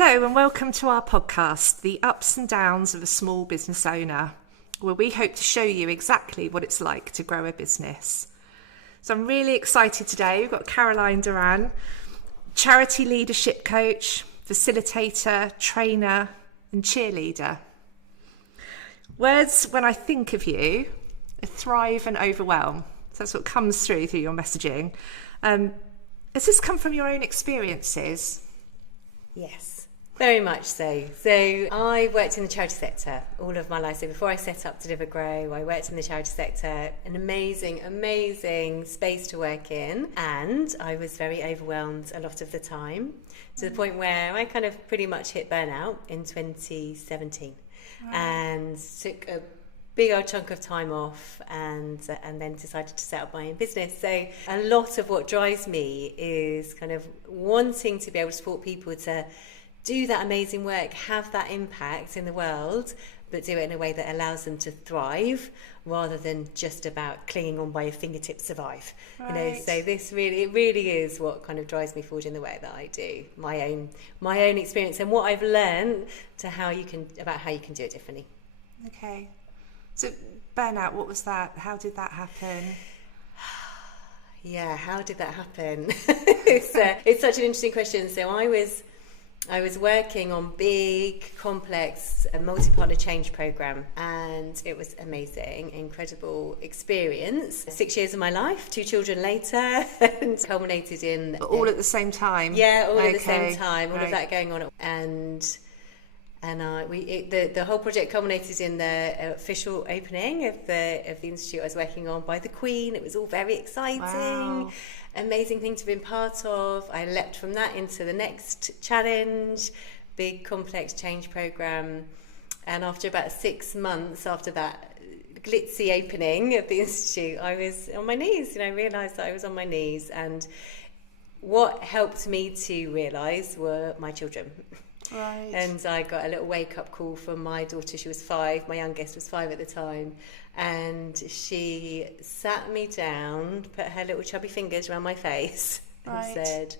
Hello and welcome to our podcast, The Ups and Downs of a Small Business Owner, where we hope to show you exactly what it's like to grow a business. So I'm really excited today. We've got Caroline Duran, charity leadership coach, facilitator, trainer and cheerleader. Words, when I think of you, are thrive and overwhelm. So that's what comes through your messaging. Has this come from your own experiences? Yes, very much so. So I worked in the charity sector all of my life. So before I set up Deliver Grow, I worked in the charity sector, an amazing space to work in. And I was very overwhelmed a lot of the time, to the point where I kind of pretty much hit burnout in 2017. Wow. And took a big old chunk of time off and then decided to set up my own business. So a lot of what drives me is kind of wanting to be able to support people to do that amazing work, have that impact in the world, but do it in a way that allows them to thrive rather than just about clinging on by a fingertip survive. Right. You know, so it really is what kind of drives me forward in the work that I do, my own experience and what I've learned about how you can do it differently. Okay. So burnout, what was that? How did that happen? Yeah, how did that happen? It's such an interesting question. So I was working on big, complex, multi-partner change program, and it was amazing, incredible experience. 6 years of my life, 2 children later, and culminated in all at the same time. Yeah, all at the same time. All of that going on, and the whole project culminated in the official opening of the institute I was working on by the Queen. It was all very exciting. Wow. Amazing thing to be part of. I leapt from that into the next challenge, big complex change program, and after about 6 months after that glitzy opening of the institute, I was on my knees. I realised that I was on my knees, and what helped me to realise were my children. Right. And I got a little wake-up call from my daughter. She was 5. My youngest was 5 at the time. And she sat me down, put her little chubby fingers around my face and said,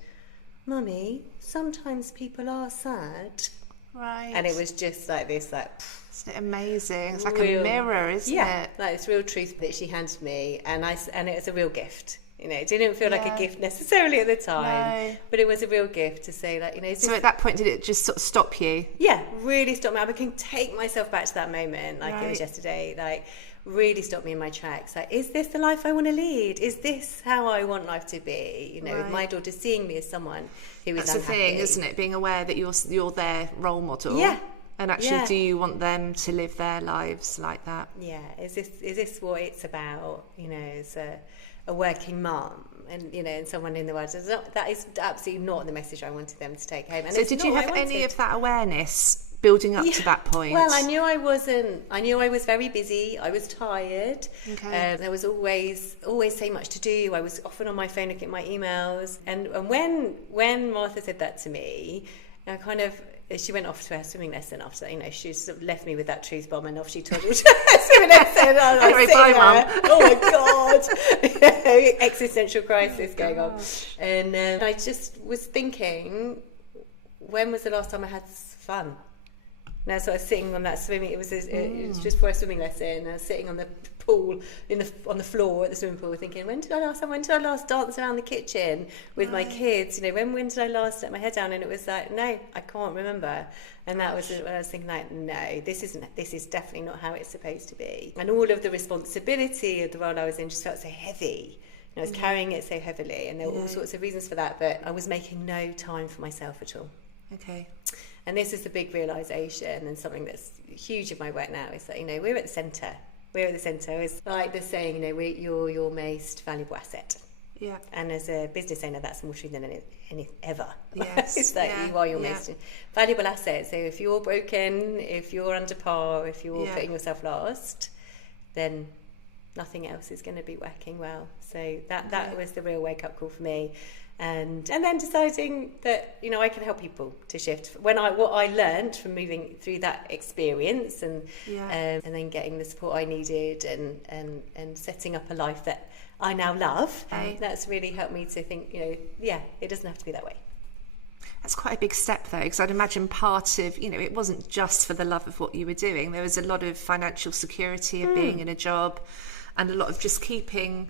"Mummy, sometimes people are sad." Right. And it was just like this, isn't it amazing? It's like a mirror, isn't it? Like this real truth that she handed me. And it was a real gift. It didn't feel like a gift necessarily at the time, but it was a real gift to say that, So at that point, did it just sort of stop you? Yeah, really stopped me. I can take myself back to that moment, it was yesterday, really stopped me in my tracks. Is this the life I want to lead? Is this how I want life to be? With my daughter seeing me as someone who is unhappy. That's the thing, isn't it? Being aware that you're their role model. Yeah. And actually, do you want them to live their lives like that? Yeah. Is this what it's about? As a working mum, and someone in the world. That is absolutely not the message I wanted them to take home. And so did you have any of that awareness building up to that point? Well, I knew I was very busy. I was tired. Okay. There was always so much to do. I was often on my phone looking at my emails. And when Martha said that to me, she went off to her swimming lesson after that. She sort of left me with that truth bomb, and off she toddled to her swimming lesson. Anyway, bye, Mum. Oh my God. Existential crisis going on. And I just was thinking, when was the last time I had fun? And so I was sitting on that swimming. It was just before a swimming lesson. I was sitting on the pool on the floor at the swimming pool, thinking, when did I last dance around the kitchen with my kids? When did I last let my head down? And it was like, no, I can't remember. And that was when I was thinking, no, this is definitely not how it's supposed to be. And all of the responsibility of the role I was in just felt so heavy. I was carrying it so heavily, and there were all sorts of reasons for that, but I was making no time for myself at all. Okay. And this is the big realisation, and something that's huge in my work now, is that, we're at the centre. We're at the centre. It's like the saying, you're your most valuable asset. Yeah. And as a business owner, that's more true than any ever. Yes. It's like you are your most valuable asset. So if you're broken, if you're under par, if you're putting yourself last, then nothing else is going to be working well. So that was the real wake-up call for me. And then deciding that I can help people to shift. What I learned from moving through that experience and then getting the support I needed and setting up a life that I now love. That's really helped me to think, it doesn't have to be that way. That's quite a big step though, because I'd imagine part of, it wasn't just for the love of what you were doing. There was a lot of financial security of being in a job, and a lot of just keeping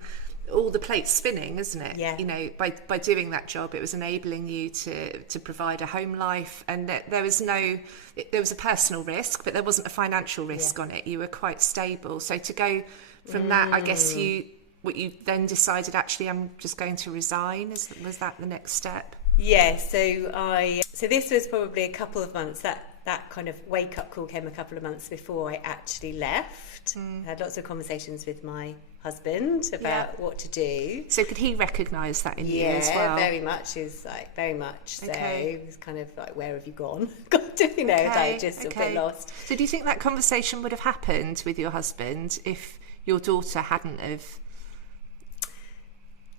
all the plates spinning, isn't it? Yeah. By doing that job, it was enabling you to provide a home life, and there was a personal risk, but there wasn't a financial risk on it. You were quite stable. So to go from that, I guess you then decided, actually, I'm just going to resign. Was that the next step? Yeah, so this was probably a couple of months. That kind of wake-up call came a couple of months before I actually left. I had lots of conversations with my husband about what to do. So could he recognise that in you as well? Yeah, very much. He's like, very much. Okay. So he's kind of like, where have you gone? Like just a bit lost. So do you think that conversation would have happened with your husband if your daughter hadn't have...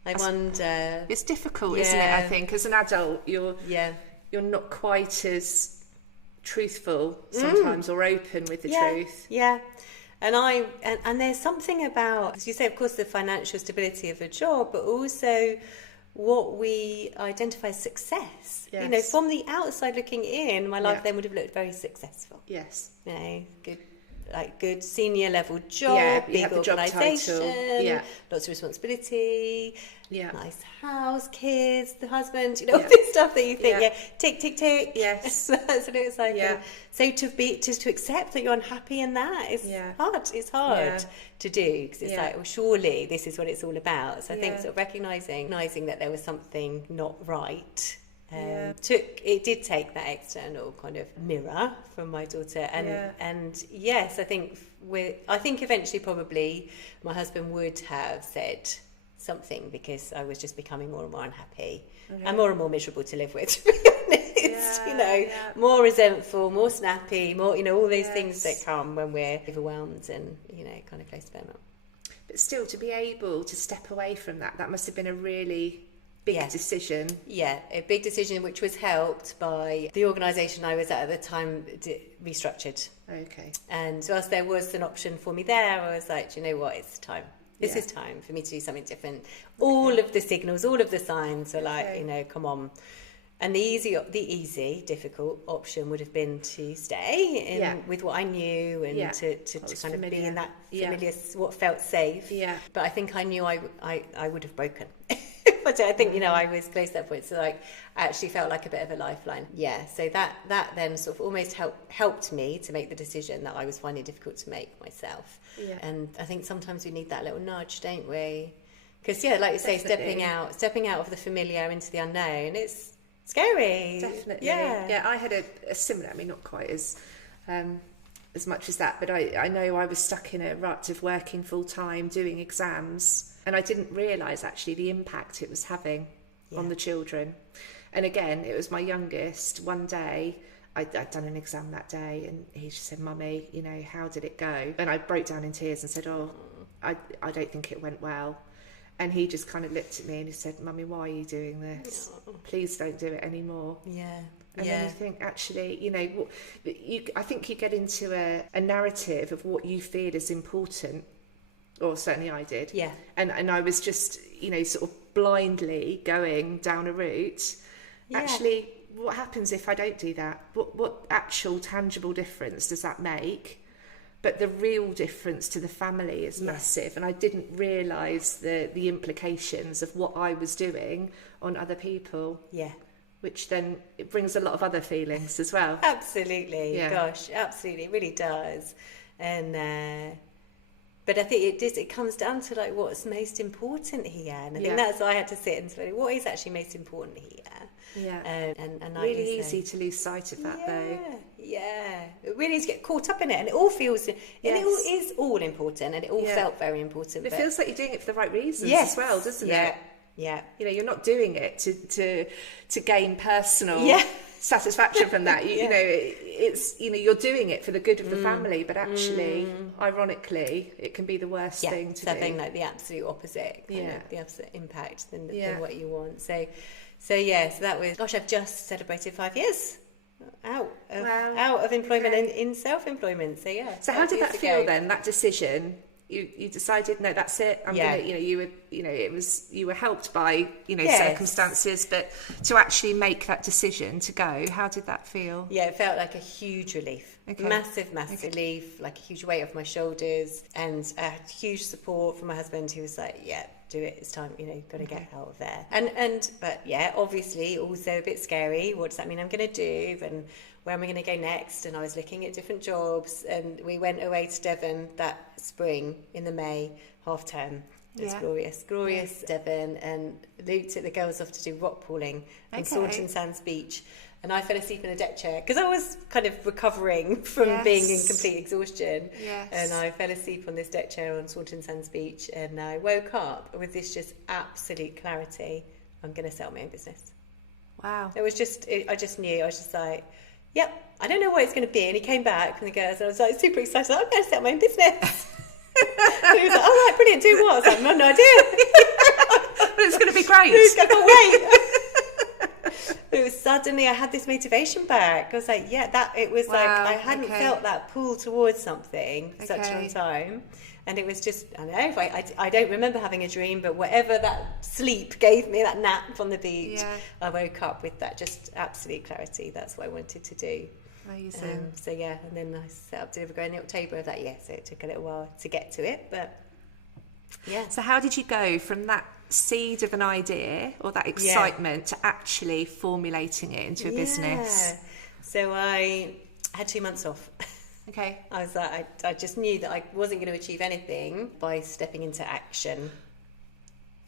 I wonder. It's difficult, isn't it? I think as an adult, you're not quite as truthful sometimes or open with the truth. Yeah, and there's something about, as you say, of course, the financial stability of a job, but also what we identify as success. Yes. From the outside looking in, my life then would have looked very successful. Yes. Good senior level job, big organisation, lots of responsibility, nice house, kids, the husband, all this stuff that you think, tick, tick, tick. Yes. That's what it was like. So to accept that you're unhappy in that is hard. It's hard to do, because it's like, well, surely this is what it's all about. So I think sort of recognising that there was something not right. It did take that external kind of mirror from my daughter, and yes, I think eventually probably my husband would have said something, because I was just becoming more and more unhappy and more miserable to live with, to be honest. More resentful, more snappy, more all those things that come when we're overwhelmed and kind of close to burnout. But still, to be able to step away from that must have been a really big decision. Yeah, a big decision, which was helped by the organisation I was at the time restructured. Okay. And whilst there was an option for me there, I was like, do you know what, it's time. This is time for me to do something different. All of the signals, all of the signs are like, come on. And the easy, difficult option would have been to stay with what I knew and to kind of be in that familiar, what felt safe. Yeah. But I think I knew I would have broken. But I think, I was close to that point. So I actually felt like a bit of a lifeline. Yeah. So that then sort of almost helped me to make the decision that I was finding difficult to make myself. Yeah. And I think sometimes we need that little nudge, don't we? Because, like you say, stepping out of the familiar into the unknown, it's scary. Definitely. Yeah, I had a similar, not quite as much as that, but I know I was stuck in a rut of working full time, doing exams, and I didn't realise actually the impact it was having on the children. And again, it was my youngest. One day, I'd done an exam that day, and he just said, "Mummy, how did it go?" And I broke down in tears and said, "Oh, I don't think it went well." And he just kind of looked at me and he said, "Mummy, why are you doing this? Please don't do it anymore." Yeah. And then you think, actually, I think you get into a narrative of what you feel is important, or certainly I did. Yeah. And I was just, sort of blindly going down a route. Yeah. Actually, what happens if I don't do that? What actual tangible difference does that make? But the real difference to the family is massive, and I didn't realise the implications of what I was doing on other people. Yeah. Which then it brings a lot of other feelings as well. Absolutely. Yeah. Gosh, absolutely. It really does. And but I think it comes down to like what's most important here. And I think that's why I had to sit and say, what is actually most important here? Yeah. And really easy to lose sight of that though. Yeah. It really is to get caught up in it, and it all feels it all is all important, and it all felt very important. It feels like you're doing it for the right reasons as well, doesn't it? Yeah. You're not doing it to gain personal satisfaction from that. It's you're doing it for the good of the family, but actually, ironically, it can be the worst thing to do. Something like the absolute opposite. The absolute impact than what you want. So that was, gosh, I've just celebrated 5 years out of employment and in self-employment. So how did that feel then, that decision? you decided, no, that's it. I'm gonna, you were helped by, Yes. circumstances, but to actually make that decision to go, how did that feel? Yeah, it felt like a huge relief. Okay. Massive relief, like a huge weight off my shoulders, and I had huge support from my husband, who was like, yeah, do it, it's time, got to get out of there. But yeah, obviously also a bit scary. What does that mean I'm going to do, and where am I going to go next? And I was looking at different jobs, and we went away to Devon that spring in the May half term. It was glorious Devon, and Luke took the girls off to do rock pooling on Saunton Sands Beach. And I fell asleep in a deck chair because I was kind of recovering from being in complete exhaustion. Yes. And I fell asleep on this deck chair on Saunton Sands Beach, and I woke up with this just absolute clarity. I'm going to set up my own business. Wow. It was I just knew. I was just like, yep, I don't know what it's going to be. And he came back from the girls, and I was like super excited. I'm going to set up my own business. And he was like, all right, brilliant, do what? I was like, no idea. But it's going to be great. I can't wait. It was suddenly I had this motivation back. I was like, it was like I hadn't felt that pull towards something for such a long time. And it was just, I don't know, I don't remember having a dream, but whatever that sleep gave me, that nap on the beach, I woke up with that just absolute clarity. That's what I wanted to do. Amazing. And then I set up Deliver Grow in October of that year, so it took a little while to get to it, but yeah. So how did you go from that seed of an idea or that excitement to actually formulating it into a business? So I had 2 months off. Okay. I was like, I just knew that I wasn't going to achieve anything by stepping into action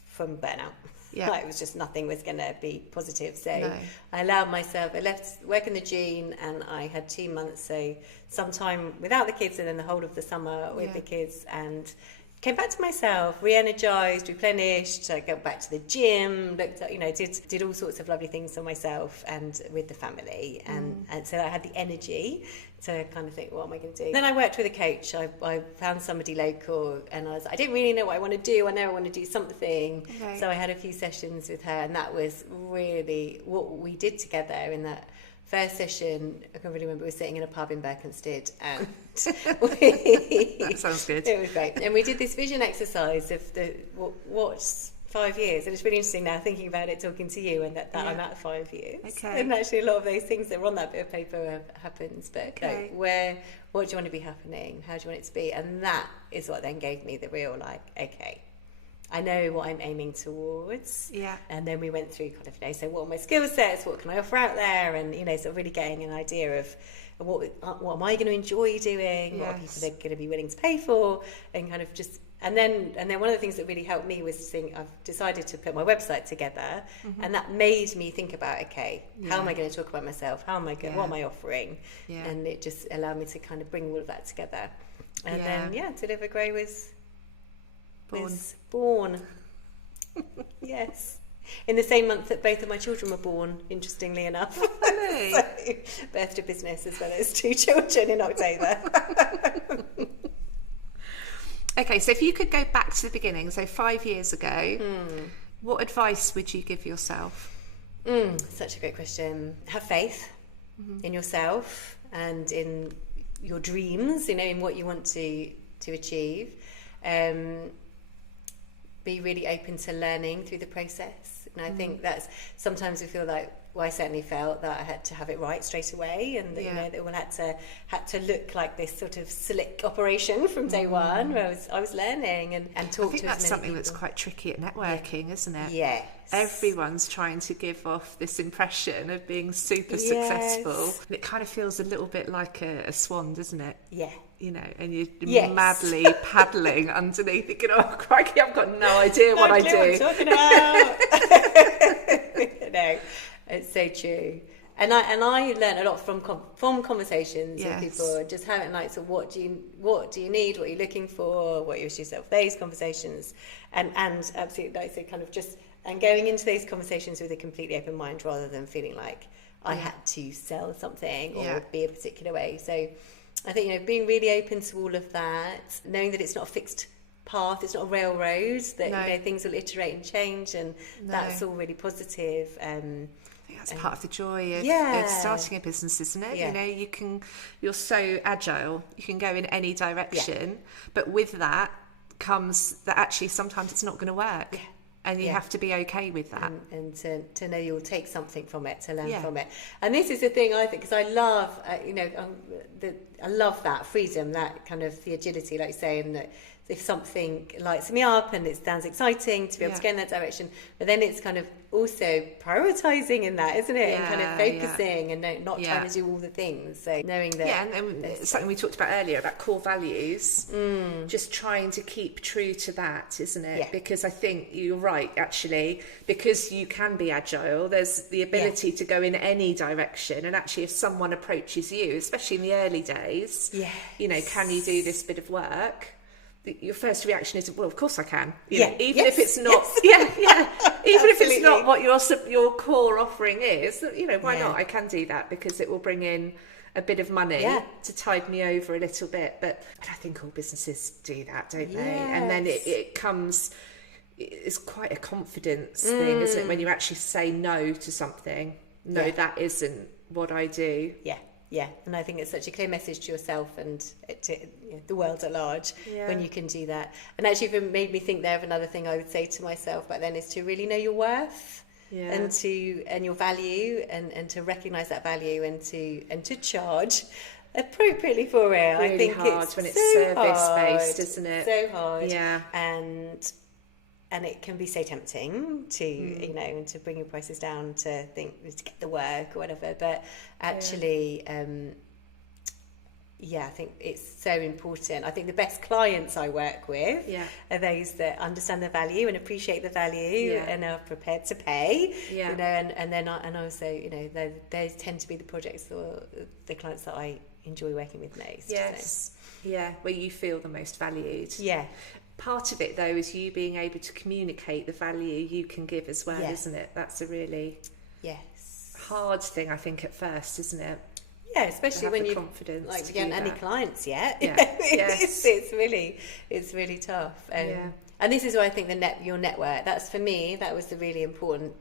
from burnout. Yeah. Like, it was just nothing was going to be positive. So I allowed myself, I left work in the June, and I had 2 months, so some time without the kids and then the whole of the summer with the kids, and came back to myself, re-energised, replenished. I got back to the gym, looked at, did all sorts of lovely things for myself and with the family. And so I had the energy to kind of think, what am I going to do? Then I worked with a coach. I found somebody local, and I didn't really know what I want to do. I know I want to do something. Okay. So I had a few sessions with her, and that was really what we did together in that first session. I can really remember we were sitting in a pub in Berkhamsted, and that sounds good. It was great. And we did this vision exercise of what's 5 years, and it's really interesting now thinking about it, talking to you, and that I'm at 5 years. Okay. And actually a lot of those things that were on that bit of paper happens, but what do you want to be happening? How do you want it to be? And that is what then gave me the real I know what I'm aiming towards. Yeah. And then we went through kind of, so what are my skill sets? What can I offer out there? And, sort of really getting an idea of what am I going to enjoy doing? Yes. What are people going to be willing to pay for? And kind of just, and then one of the things that really helped me was I've decided to put my website together, and that made me think about, how am I going to talk about myself? How am I going, what am I offering? Yeah. And it just allowed me to kind of bring all of that together. And then, Deliver Grow was born. Yes. In the same month that both of my children were born, interestingly enough. Really? So, birth to business as well as 2 children in October. Okay, so if you could go back to the beginning, so 5 years ago, what advice would you give yourself? Such a great question. Have faith in yourself and in your dreams, in what you want to achieve. Be really open to learning through the process. And I think that's, sometimes we feel like, I certainly felt that I had to have it right straight away, and that, that it all had to look like this sort of slick operation from day one, where I was learning and talk to. I think that's something that's quite tricky at networking, isn't it? Yes. Everyone's trying to give off this impression of being super successful. It kind of feels a little bit like a swan, doesn't it? Yeah. And you're madly paddling underneath, thinking, "Oh, crikey, I've got no idea what I do." What I'm talking about. No, it's so true. And I learn a lot from conversations with people, just having so what do you need? What are you looking for? What are your issues with those conversations? And absolutely, so kind of just going into those conversations with a completely open mind, rather than feeling like I had to sell something or be a particular way. So I think, being really open to all of that, knowing that it's not a fixed path, it's not a railroad, that things will iterate and change, and that's all really positive. I think that's part of the joy of starting a business, isn't it? You're so agile, you can go in any direction, but with that, comes that actually sometimes it's not going to work. And you have to be okay with that. And to know you'll take something from it, to learn from it. And this is the thing I think, because I love, I love that freedom, that kind of the agility, like you say, and that if something lights me up and it sounds exciting to be able to go in that direction, but then it's kind of also prioritizing in that, isn't it? And kind of focusing and not trying to do all the things. So knowing that. Yeah, and something we talked about earlier about core values, just trying to keep true to that, isn't it? Yeah. Because I think you're right, actually, because you can be agile, there's the ability to go in any direction. And actually, if someone approaches you, especially in the early days, can you do this bit of work? Your first reaction is, well, of course I can. Even if it's not, even if it's not what your core offering is, why not? I can do that because it will bring in a bit of money to tide me over a little bit. But I think all businesses do that, don't they? And then it comes. It's quite a confidence thing, isn't it? When you actually say no to something. No, that isn't what I do. Yeah, and I think it's such a clear message to yourself and to the world at large when you can do that. And actually, it made me think there of another thing I would say to myself back then is to really know your worth and your value and to recognise that value and to charge appropriately for it. Really I think hard it's when it's so service based, hard, isn't it? So hard. Yeah, and it can be so tempting to, and to bring your prices down to think to get the work or whatever. But actually, I think it's so important. I think the best clients I work with are those that understand the value and appreciate the value and are prepared to pay. And then and also, they tend to be the projects or the clients that I enjoy working with most. Yes, where you feel the most valued. Yeah. Part of it, though, is you being able to communicate the value you can give as well, isn't it? That's a really hard thing, I think, at first, isn't it? Yeah, especially when you confidence like to get any clients yet. It's really tough. And this is why I think your network. That's for me. That was the really important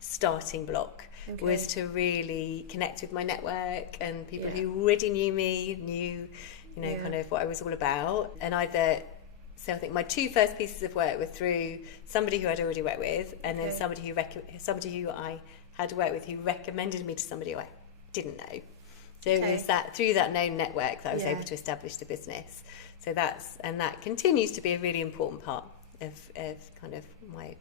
starting block. Was to really connect with my network and people who already knew me, knew kind of what I was all about, and So I think my two first pieces of work were through somebody who I'd already worked with, and then somebody who I had worked with who recommended me to somebody who I didn't know. So it was that through that known network that I was able to establish the business. So that continues to be a really important part of kind of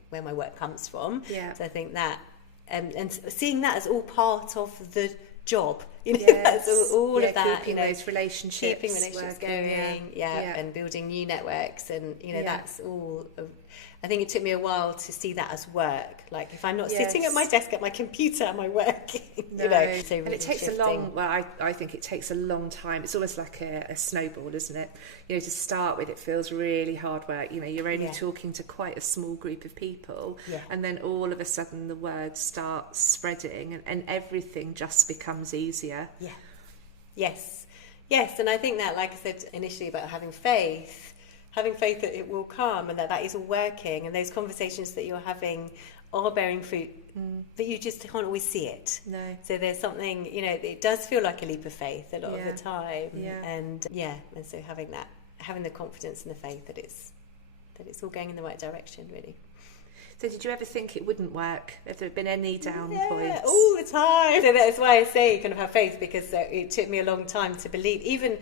where my work comes from. Yeah. So I think that and seeing that as all part of the job, that's all of that, keeping those relationships going, and building new networks, and that's all. I think it took me a while to see that as work. Like if I'm not sitting at my desk at my computer, am I working? So really and it takes I think it takes a long time. It's almost like a snowball, isn't it? To start with, it feels really hard work. You're only talking to quite a small group of people, and then all of a sudden the word starts spreading, and everything just becomes easier. Yes, and I think that, like I said initially about having faith that it will come and that is all working, and those conversations that you're having are bearing fruit, but you just can't always see it. No. So there's something, it does feel like a leap of faith a lot of the time. And so having the confidence and the faith that it's all going in the right direction, really. So did you ever think it wouldn't work? Have there been any down points? All the time. So that's why I say kind of have faith, because it took me a long time to believe, even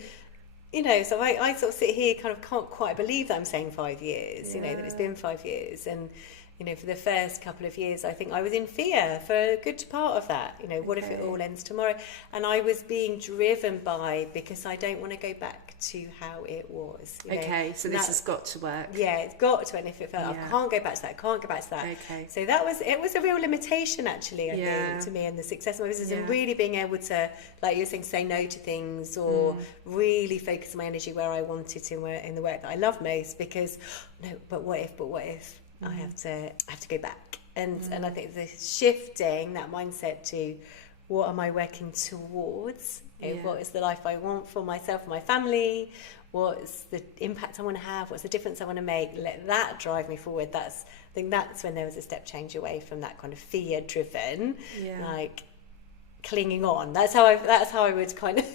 so I sort of sit here kind of can't quite believe that I'm saying 5 years, that it's been 5 years. And, for the first couple of years, I think I was in fear for a good part of that. What if it all ends tomorrow? And I was being driven by, because I don't want to go back to how it was. So this has got to work. Yeah, it's got to. And if it felt, I can't go back to that, Okay. So it was a real limitation, actually, I think, to me, and the success of my business, and really being able to, like you were saying, say no to things, or really focus my energy where I wanted to in the work that I love most, because, but what if? I have to go back, and I think the shifting that mindset to what am I working towards? What is the life I want for myself and my family? What's the impact I want to have? What's the difference I want to make? Let that drive me forward. I think that's when there was a step change away from that kind of fear-driven, like clinging on. That's how I would kind of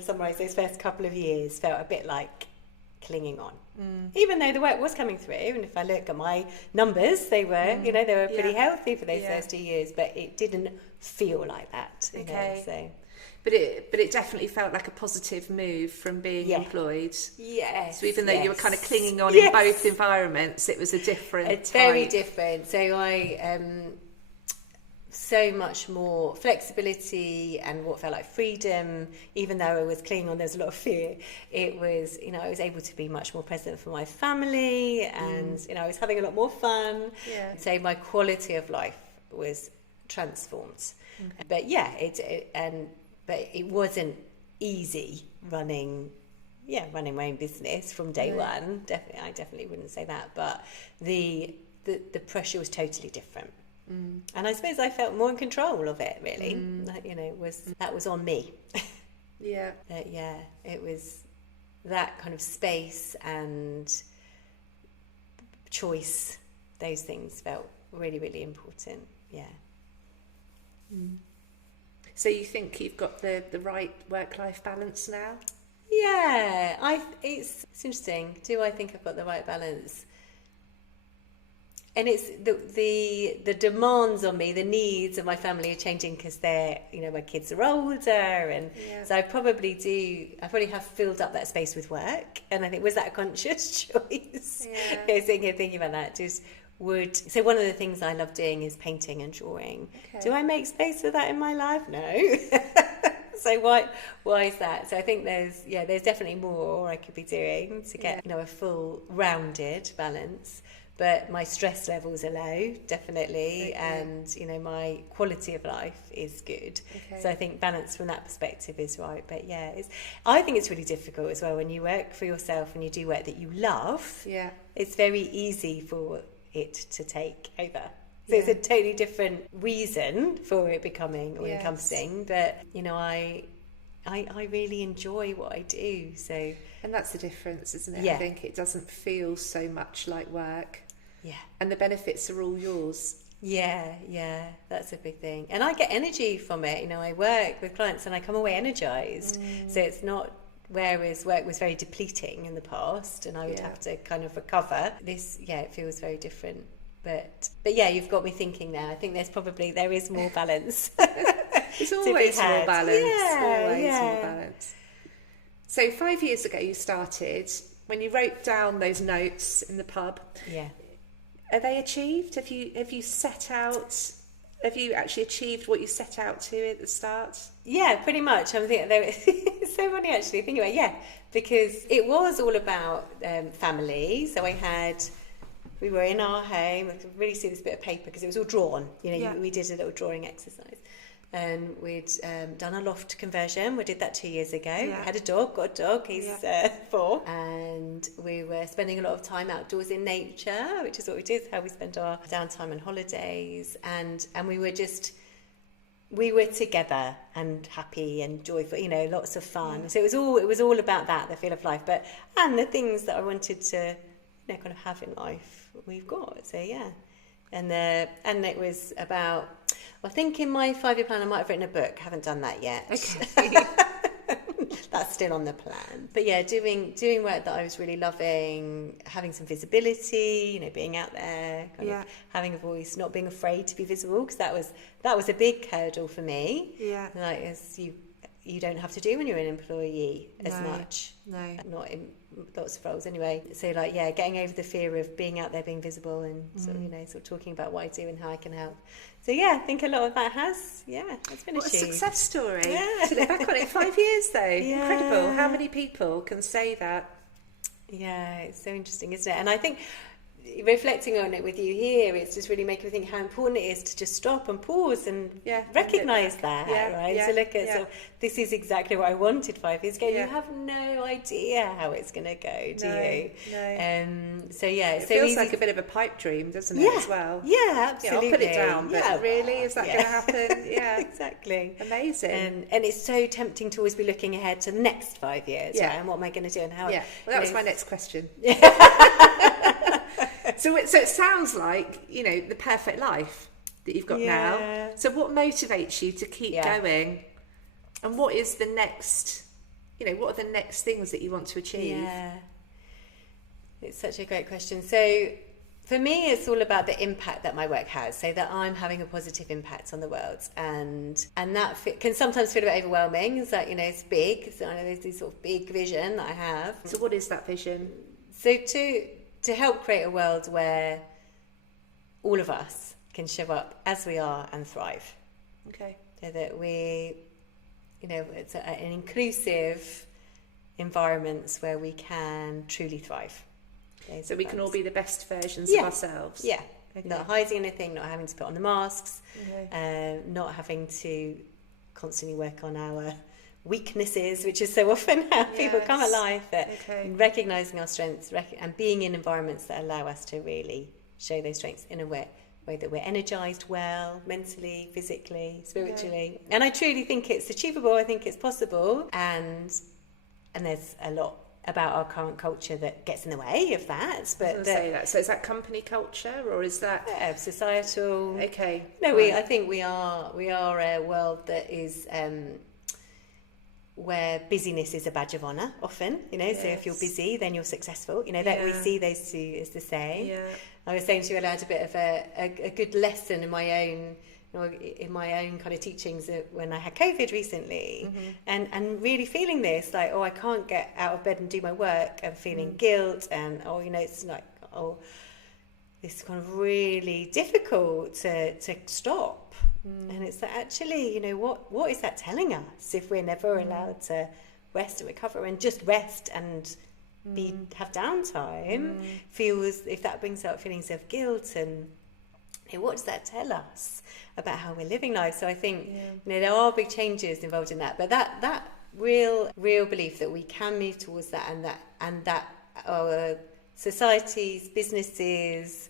summarize those first couple of years. Felt a bit like clinging on. Even though the work was coming through, and if I look at my numbers, they were, you know, they were pretty healthy for those first 2 years, but it didn't feel like that. You know, so. But it definitely felt like a positive move from being employed. Yes. So even though you were kind of clinging on in both environments, it was a different It's very different. So I so much more flexibility and what felt like freedom. Even though I was clinging on, there's a lot of fear. It was, you know, I was able to be much more present for my family, and you know, I was having a lot more fun. Yeah. So my quality of life was transformed. Okay. But yeah, but it wasn't easy running my own business from day one. I definitely wouldn't say that. But the pressure was totally different. And I suppose I felt more in control of it, really. Like, you know, that was on me. Yeah. It was that kind of space and choice. Those things felt really, really important. Yeah. So you think you've got the right work-life balance now? Yeah, it's interesting. Do I think I've got the right balance? And it's the demands on me, the needs of my family are changing because they're, you know, my kids are older, and so I probably have filled up that space with work. And I think, was that a conscious choice? Yeah. Thinking about that, so one of the things I love doing is painting and drawing. Okay. Do I make space for that in my life? No. So why is that? So I think there's definitely more I could be doing to get you know, a full rounded balance. But my stress levels are low, definitely, and you know, my quality of life is good. Okay. So I think balance from that perspective is right. But yeah, I think it's really difficult as well when you work for yourself and you do work that you love. Yeah, it's very easy for it to take over. So it's a totally different reason for it becoming all-encompassing. But you know, I really enjoy what I do. So, and that's the difference, isn't it? Yeah. I think it doesn't feel so much like work. Yeah. And the benefits are all yours. Yeah, that's a big thing. And I get energy from it. You know, I work with clients and I come away energized. So it's not, whereas work was very depleting in the past and I would have to kind of recover. This, it feels very different. But yeah, you've got me thinking now. I think there is more balance. There's always more balance. More balance. So 5 years ago you started, when you wrote down those notes in the pub. Yeah. Are they achieved? Have you actually achieved what you set out to at the start? Yeah, pretty much. I'm thinking it's so funny actually thinking about because it was all about family. So we were in our home. I could really see this bit of paper because it was all drawn. You know, we did a little drawing exercise. And we'd done a loft conversion. We did that 2 years ago. Yeah. We had got a dog, he's 4. And we were spending a lot of time outdoors in nature, which is what we do, it's how we spend our downtime and holidays. And we were together and happy and joyful, you know, lots of fun. So it was all about that, the feel of life. And the things that I wanted to, you know, kind of have in life, we've got. So and it was about, I think in my 5-year plan I might have written a book. Haven't done that yet. Okay. That's still on the plan. But yeah, doing work that I was really loving, having some visibility, you know, being out there, kind of having a voice, not being afraid to be visible, because that was a big hurdle for me. Yeah. Like, as you don't have to do when you're an employee as much. No. Not in lots of roles anyway. So getting over the fear of being out there, being visible, and sort of talking about what I do and how I can help. So I think a lot of that has been achieved. What a success story. Yeah. To look back on it, 5 years though. Yeah. Incredible. How many people can say that? Yeah, it's so interesting, isn't it? And I think reflecting on it with you here, it's just really making me think how important it is to just stop and pause and recognise that, right? So look at, so this is exactly what I wanted 5 years ago. You have no idea how it's going to go, do you? No. It feels like a bit of a pipe dream, doesn't it, as well? Yeah, absolutely. I'll put it down, but really, is that going to happen? Yeah, exactly. Amazing. And it's so tempting to always be looking ahead to the next 5 years, right? And what am I going to do and how? Yeah, well, that was my next question. So it sounds like, you know, the perfect life that you've got now. So what motivates you to keep going? And what is the next, you know, what are the next things that you want to achieve? It's such a great question. So for me, it's all about the impact that my work has, so that I'm having a positive impact on the world, and that can sometimes feel a bit overwhelming. It's like, it's big. So I know there's this sort of big vision that I have. So what is that vision? So to help create a world where all of us can show up as we are and thrive. Okay. So that we, it's an inclusive environments where we can truly thrive. So we can all be the best versions of ourselves. Yeah. Okay. Not hiding anything, not having to put on the masks, Okay. not having to constantly work on our weaknesses, which is so often how people come alive. But recognising our strengths and being in environments that allow us to really show those strengths in a way that we're energised well, mentally, physically, spiritually. And I truly think it's achievable. I think it's possible. And there's a lot about our current culture that gets in the way of that. But say that. So is that company culture, or is that societal? Okay. No, I think we are a world that is where busyness is a badge of honour often. So if you're busy, then you're successful. That we see those two as the same. Yeah. I was saying to you, I had a bit of a good lesson in my own kind of teachings when I had COVID recently, and really feeling this, like, I can't get out of bed and do my work, and feeling guilt, and it's like, it's kind of really difficult to stop. And it's that actually, what is that telling us if we're never allowed to rest and recover and just rest and have downtime? If that brings up feelings of guilt, and what does that tell us about how we're living life? So I think there are big changes involved in that, but that real belief that we can move towards that, and that our societies, businesses,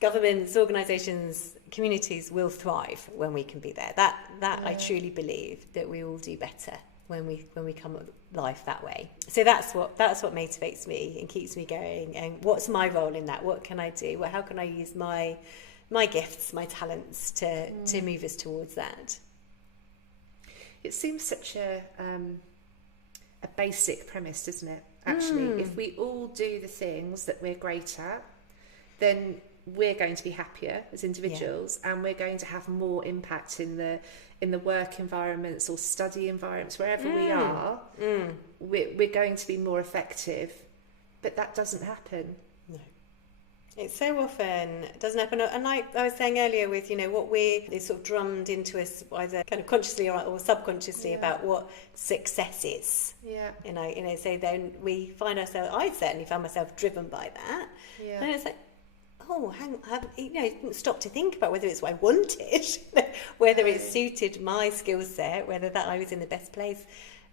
governments, organisations, communities will thrive when we can be there. That I truly believe that we will do better when we come at life that way. So that's what motivates me and keeps me going. And what's my role in that? What can I do? How can I use my gifts, my talents to move us towards that? It seems such a basic premise, doesn't it? Actually, if we all do the things that we're great at, then we're going to be happier as individuals, and we're going to have more impact in the work environments or study environments, wherever we are. We're going to be more effective, but that doesn't happen. No, it so often doesn't happen. And like I was saying earlier, with what is sort of drummed into us either kind of consciously or subconsciously about what success is. So then we find ourselves, I certainly found myself driven by that. And it's like, I didn't stop to think about whether it's what I wanted, whether it suited my skill set, whether that I was in the best place.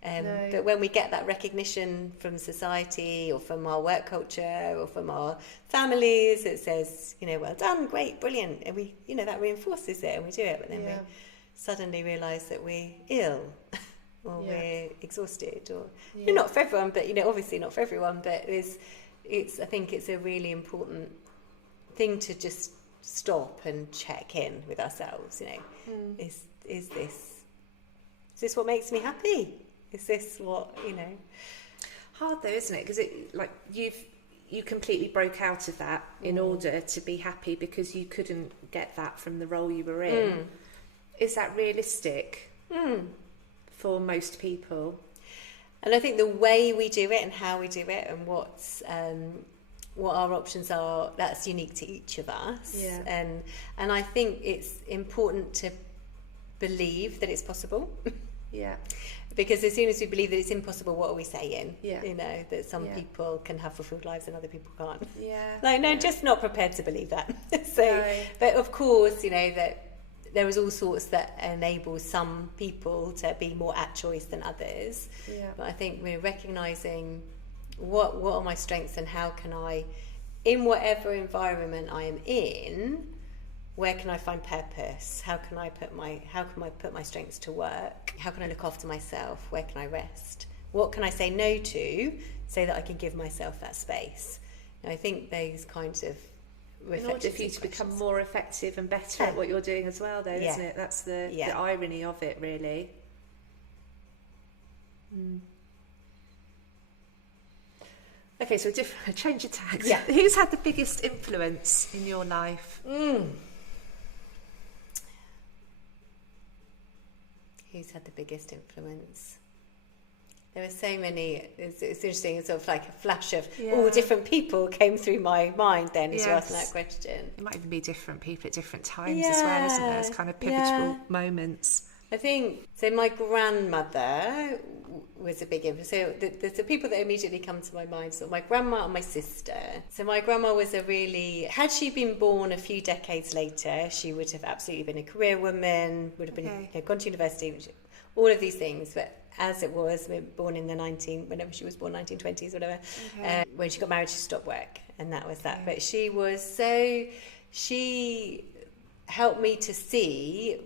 But when we get that recognition from society or from our work culture or from our families, it says, well done, great, brilliant, and we, that reinforces it, and we do it. But then we suddenly realise that we're ill, or we're exhausted, or not for everyone, but obviously not for everyone. But I think it's a really important thing to just stop and check in with ourselves. Is this what makes me happy? Is this what hard though, isn't it? Because you completely broke out of that in order to be happy, because you couldn't get that from the role you were in. Is that realistic for most people? And I think the way we do it and how we do it and what our options are, that's unique to each of us. And I think it's important to believe that it's possible. Because as soon as we believe that it's impossible, what are we saying? That some people can have fulfilled lives and other people can't. Just not prepared to believe that. But of course, that there is all sorts that enable some people to be more at choice than others. But I think we're recognising what are my strengths, and how can I, in whatever environment I am in, where can I find purpose? How can I put my strengths to work? How can I look after myself? Where can I rest? What can I say no to so that I can give myself that space? And I think those kinds of in order for you to become more effective and better at what you're doing as well, though, isn't it? That's the irony of it, really. Okay, so a change of tack. Yeah. Who's had the biggest influence in your life? Who's had the biggest influence? There were so many. It's interesting. It's sort of like a flash of all different people came through my mind then as you asked that question. It might even be different people at different times as well, isn't there? It's kind of pivotal moments. I think so. My grandmother was a big influence. So the people that immediately come to my mind. So my grandma and my sister. So my grandma was had she been born a few decades later, she would have absolutely been a career woman. Would have been gone to university, all of these things. But as it was, born in whenever she was born, 1920s, whatever. When she got married, she stopped work, and that was that. But she helped me to see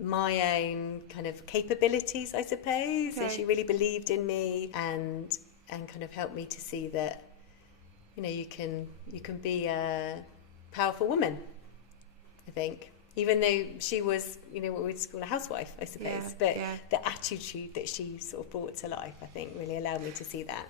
my own kind of capabilities, I suppose. So she really believed in me and kind of helped me to see that, you can be a powerful woman, I think. Even though she was, what we'd call a housewife, I suppose. But the attitude that she sort of brought to life, I think, really allowed me to see that.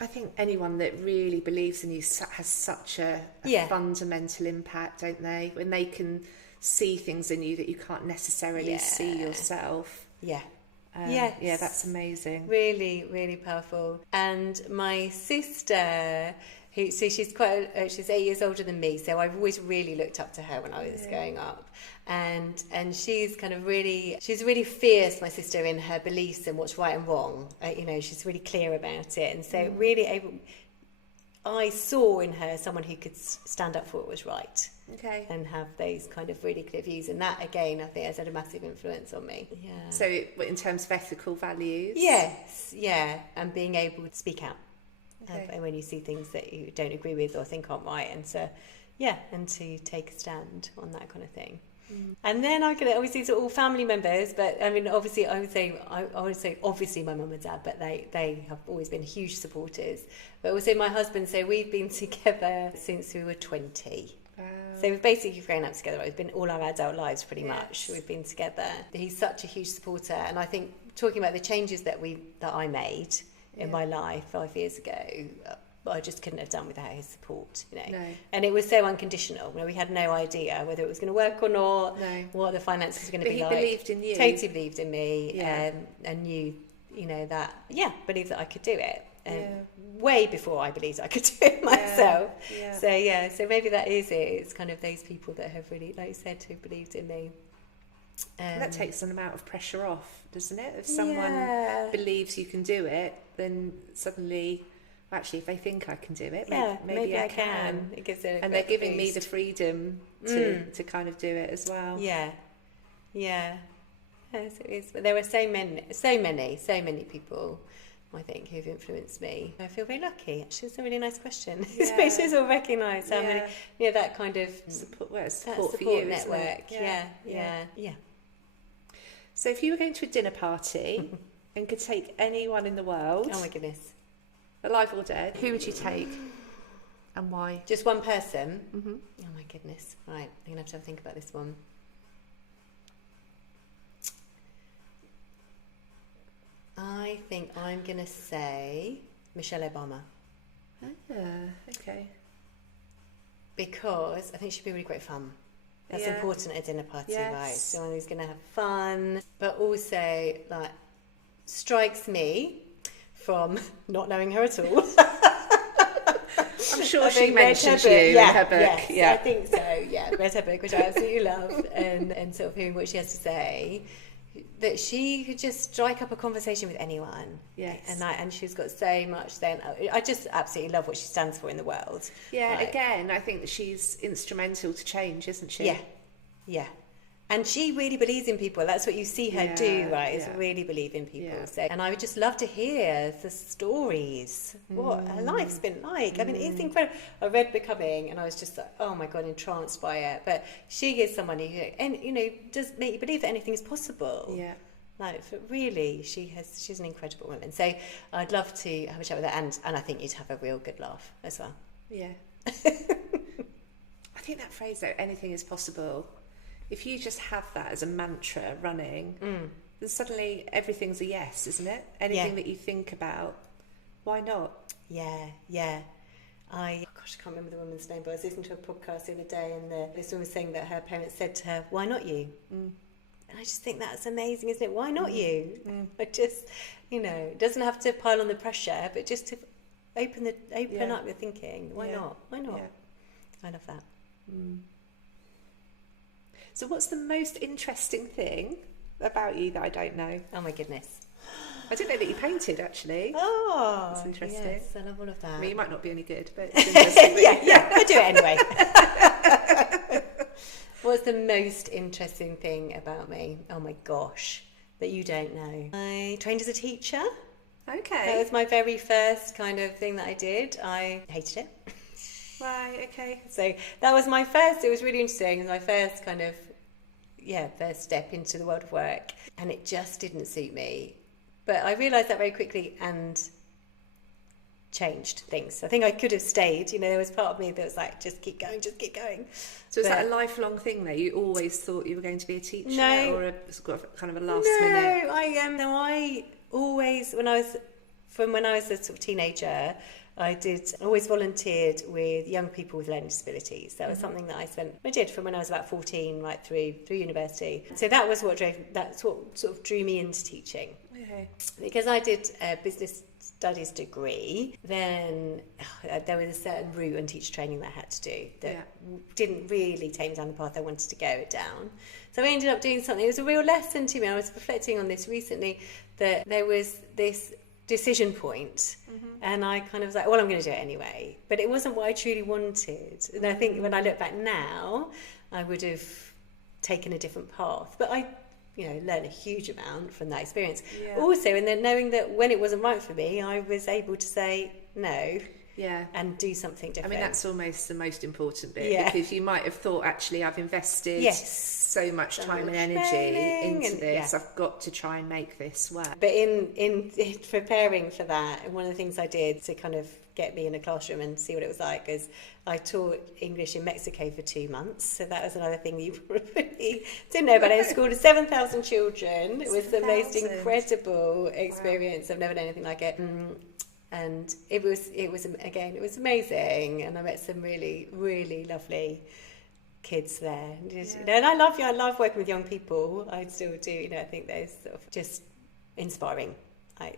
I think anyone that really believes in you has such a fundamental impact, don't they? When they can see things in you that you can't necessarily see yourself. That's amazing. Really, really powerful. And my sister, she's 8 years older than me, so I've always really looked up to her when I was growing up. And she's kind of she's really fierce, my sister, in her beliefs and what's right and wrong. She's really clear about it, and so I saw in her someone who could stand up for what was right. And have those kind of really clear views. And that, again, I think has had a massive influence on me. Yeah. So in terms of ethical values? Yes, and being able to speak out when you see things that you don't agree with or think aren't right. And so, and to take a stand on that kind of thing. And then obviously it's all family members, but I mean, obviously I would say obviously my mum and dad, but they have always been huge supporters. But also my husband, so we've been together since we were 20. Wow. So we've basically grown up together. It's been all our adult lives pretty much. We've been together. He's such a huge supporter, and I think talking about the changes that I made in my life 5 years ago, I just couldn't have done without his support, No. And it was so unconditional. We had no idea whether it was going to work or not, what the finances were going to be like. But he believed in you. Totally believed in me, and knew, that, believed that I could do it. Way before I believed I could do it myself. So maybe that is it. It's kind of those people that have really, like you said, who believed in me. That takes an amount of pressure off, doesn't it? If someone believes you can do it, then suddenly, actually, if they think I can do it, maybe I can. It gives it and they're giving me the freedom to kind of do it as well. Yes, it is. But there are so many people, I think, who've influenced me. I feel very lucky. Actually, it's a really nice question. It makes us all recognise how many, that kind of support for you, network. Yeah. So if you were going to a dinner party and could take anyone in the world, oh my goodness, alive or dead, who would you take and why? Just one person? Mm-hmm. Oh my goodness. Right, I'm going to have to think about this one. I think I'm going to say Michelle Obama. Okay. Because I think she'd be really great fun. That's important at a dinner party, right? Someone who's going to have fun, but also, strikes me from not knowing her at all. I'm sure she mentioned you in her book. Yes, I think so. Read her book, which I absolutely love, and sort of hearing what she has to say. That she could just strike up a conversation with anyone. Yes. And she's got so much then. I just absolutely love what she stands for in the world. Yeah, again, I think that she's instrumental to change, isn't she? Yeah. And she really believes in people. That's what you see her do, right? Is really believe in people. Yeah. So, and I would just love to hear the stories, what her life's been like. I mean, it's incredible. I read Becoming, and I was just like, oh my God, entranced by it. But she is somebody who, does make you believe that anything is possible. Yeah. Really, she's an incredible woman. So I'd love to have a chat with her, and I think you'd have a real good laugh as well. Yeah. I think that phrase, though, anything is possible. If you just have that as a mantra running, then suddenly everything's a yes, isn't it? Anything that you think about, why not? I can't remember the woman's name, but I was listening to a podcast the other day, and this woman was saying that her parents said to her, "Why not you?" And I just think that's amazing, isn't it? Why not you? I just, it doesn't have to pile on the pressure, but just to open up your thinking. Why not? Yeah. I love that. So what's the most interesting thing about you that I don't know? Oh my goodness. I didn't know that you painted, actually. Oh, that's interesting. Yes, I love all of that. I mean, you might not be any good, but it's interesting. I do it anyway. What's the most interesting thing about me? Oh my gosh, that you don't know. I trained as a teacher. Okay. That was my very first kind of thing that I did. I hated it. Right, okay. So that was my first, it was really interesting. It was my first kind of, first step into the world of work. And it just didn't suit me. But I realised that very quickly and changed things. I think I could have stayed. There was part of me that was like, just keep going. So is that a lifelong thing, though? You always thought you were going to be a teacher? No. Or kind of a last minute? No, I always, when I was a sort of teenager, I always volunteered with young people with learning disabilities. That was something that I did from when I was about 14 right through university. So that's what sort of drew me into teaching. Okay. Because I did a business studies degree, then there was a certain route and teacher training that I had to do that didn't really take me down the path I wanted to go down. So I ended up doing something. It was a real lesson to me. I was reflecting on this recently, that there was this decision point, and I kind of was like, well, I'm going to do it anyway. But it wasn't what I truly wanted. And I think when I look back now, I would have taken a different path. But I learned a huge amount from that experience. Yeah. Also, and then knowing that when it wasn't right for me, I was able to say no. Yeah. And do something different. I mean, that's almost the most important bit, because you might have thought, actually, I've invested so much time and energy into this. I've got to try and make this work. But in preparing for that, one of the things I did to kind of get me in a classroom and see what it was like is I taught English in Mexico for 2 months. So that was another thing you probably didn't know about. It was a school of 7,000 children. It was the most incredible experience. Wow. I've never done anything like it. And it was amazing, and I met some really, really lovely kids there. And I love working with young people. I still do. I think they're sort of just inspiring.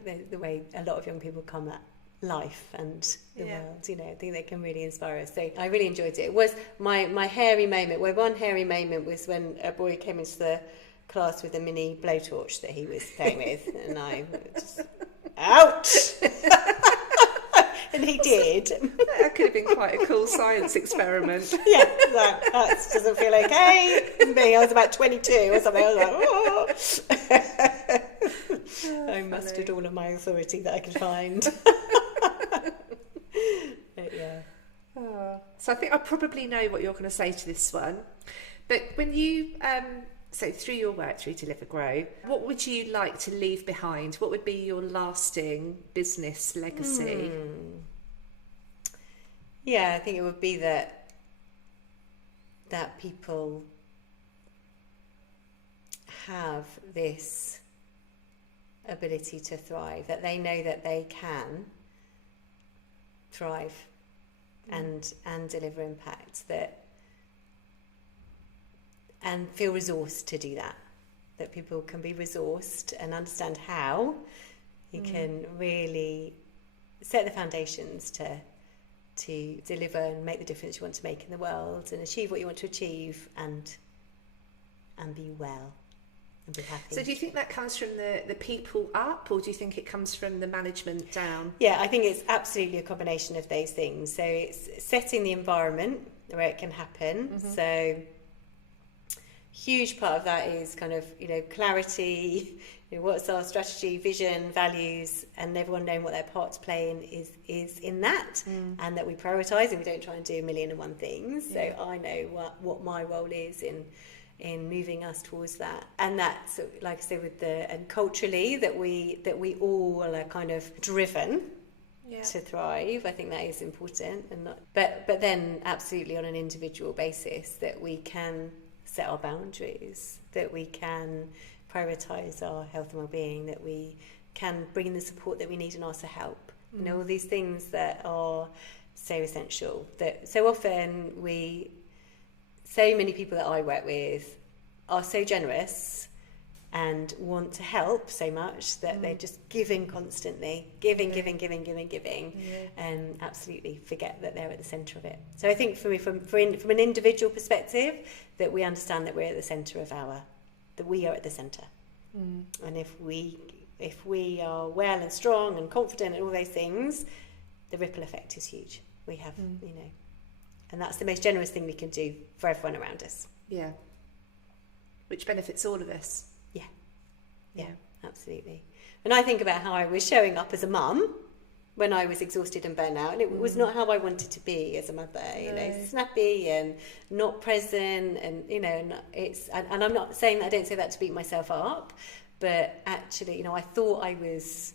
The way a lot of young people come at life and the world. I think they can really inspire us. So I really enjoyed it. It was my hairy moment. One hairy moment was when a boy came into the class with a mini blowtorch that he was playing with, and I just ouch. And he did. That could have been quite a cool science experiment. That doesn't feel okay. Me, I was about 22 or something. I was like, oh. I mustered all of my authority that I could find. So I think I probably know what you're going to say to this one. But when you... So through your work, through Deliver Grow, what would you like to leave behind? What would be your lasting business legacy? I think it would be that people have this ability to thrive, that they know that they can thrive and deliver impact, and feel resourced to do that people can be resourced and understand how you can really set the foundations to deliver and make the difference you want to make in the world and achieve what you want to achieve and be well and be happy. So do you think that comes from the people up, or do you think it comes from the management down? Yeah, I think it's absolutely a combination of those things. So it's setting the environment where it can happen. So huge part of that is kind of, clarity, what's our strategy, vision, values, and everyone knowing what their part to play in is in that, and that we prioritise and we don't try and do 1,000,001 things. So I know what my role is in moving us towards that, and that's, like I say, and culturally that we all are kind of driven to thrive. I think that is important, but then absolutely on an individual basis that we can set our boundaries, that we can prioritise our health and well-being, that we can bring in the support that we need and ask for help. You know, all these things that are so essential, that so often so many people that I work with are so generous and want to help so much that they're just giving constantly, giving, and absolutely forget that they're at the centre of it. So I think for me, from an individual perspective, that we understand that we're at the centre that we are at the centre. And if we are well and strong and confident and all those things, the ripple effect is huge. We have, you know, and that's the most generous thing we can do for everyone around us. Yeah. Which benefits all of us. Yeah, absolutely. And I think about how I was showing up as a mum when I was exhausted and burnt out, and it was not how I wanted to be as a mother. You know, snappy and not present, and you know, and I'm not saying that, I don't say that to beat myself up, but actually, you know, I thought I was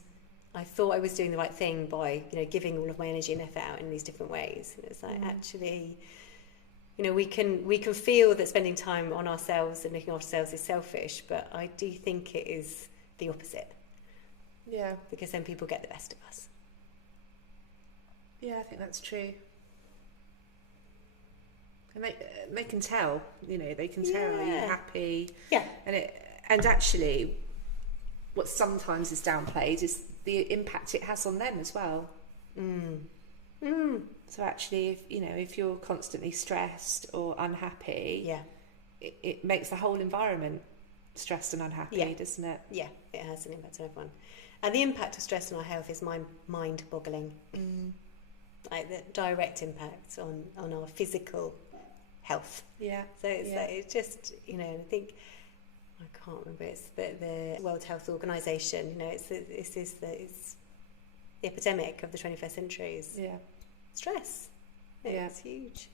doing the right thing by, you know, giving all of my energy and effort out in these different ways. And it's like actually, you know, we can feel that spending time on ourselves and looking after ourselves is selfish, but I do think it is the opposite. Yeah. Because then people get the best of us. Yeah, I think that's true. And they can tell, you know, they can tell are you happy. Yeah. And actually, what sometimes is downplayed is the impact it has on them as well. So actually, if you're constantly stressed or unhappy, it makes the whole environment stressed and unhappy, doesn't it? Yeah, it has an impact on everyone. And the impact of stress on our health is mind-boggling. Like the direct impact on our physical health. Yeah. So it's like, it's just, you know, I think, I can't remember, it's the World Health Organization, you know, it's the epidemic of the 21st century is stress. It's huge.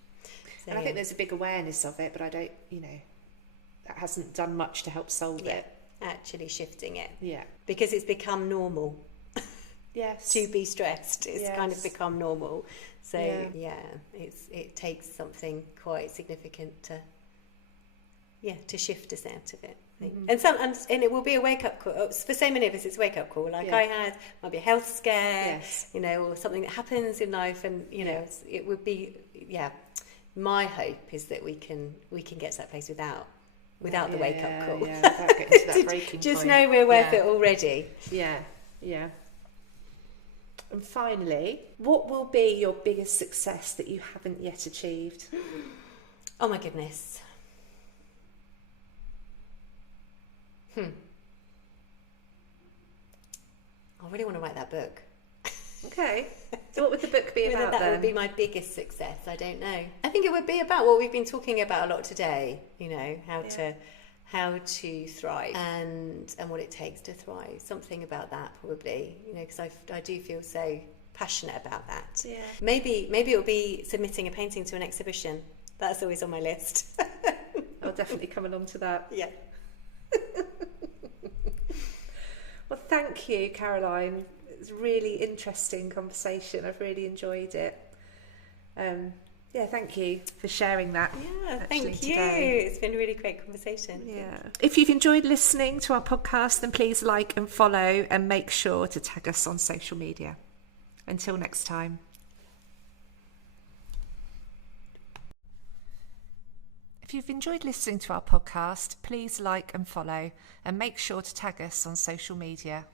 So, and I think there's a big awareness of it, but I don't, you know, that hasn't done much to help solve it. Actually shifting it. Yeah. Because it's become normal. Yes. To be stressed. It's kind of become normal. So it takes something quite significant to shift us out of it. And it will be a wake up call. For so many of us, it's a wake up call. Like I might be a health scare, you know, or something that happens in life, and you know, it would be. My hope is that we can get to that place without the wake up call. Without getting to that breaking just point. know we're worth it already. Yeah. And finally, what will be your biggest success that you haven't yet achieved? Oh my goodness. I really want to write that book. Okay. So what would the book be about that then? Would be my biggest success. I don't know. I think it would be about what we've been talking about a lot today. You know, how to thrive and what it takes to thrive. Something about that probably. You know, because I do feel so passionate about that. Yeah. Maybe it will be submitting a painting to an exhibition. That's always on my list. I'll definitely come along to that. Yeah. Well, thank you, Caroline. It's a really interesting conversation. I've really enjoyed it. Thank you for sharing that. Yeah, thank you. Today. It's been a really great conversation. Yeah. If you've enjoyed listening to our podcast, then please like and follow and make sure to tag us on social media. Until next time. If you've enjoyed listening to our podcast, please like and follow and make sure to tag us on social media.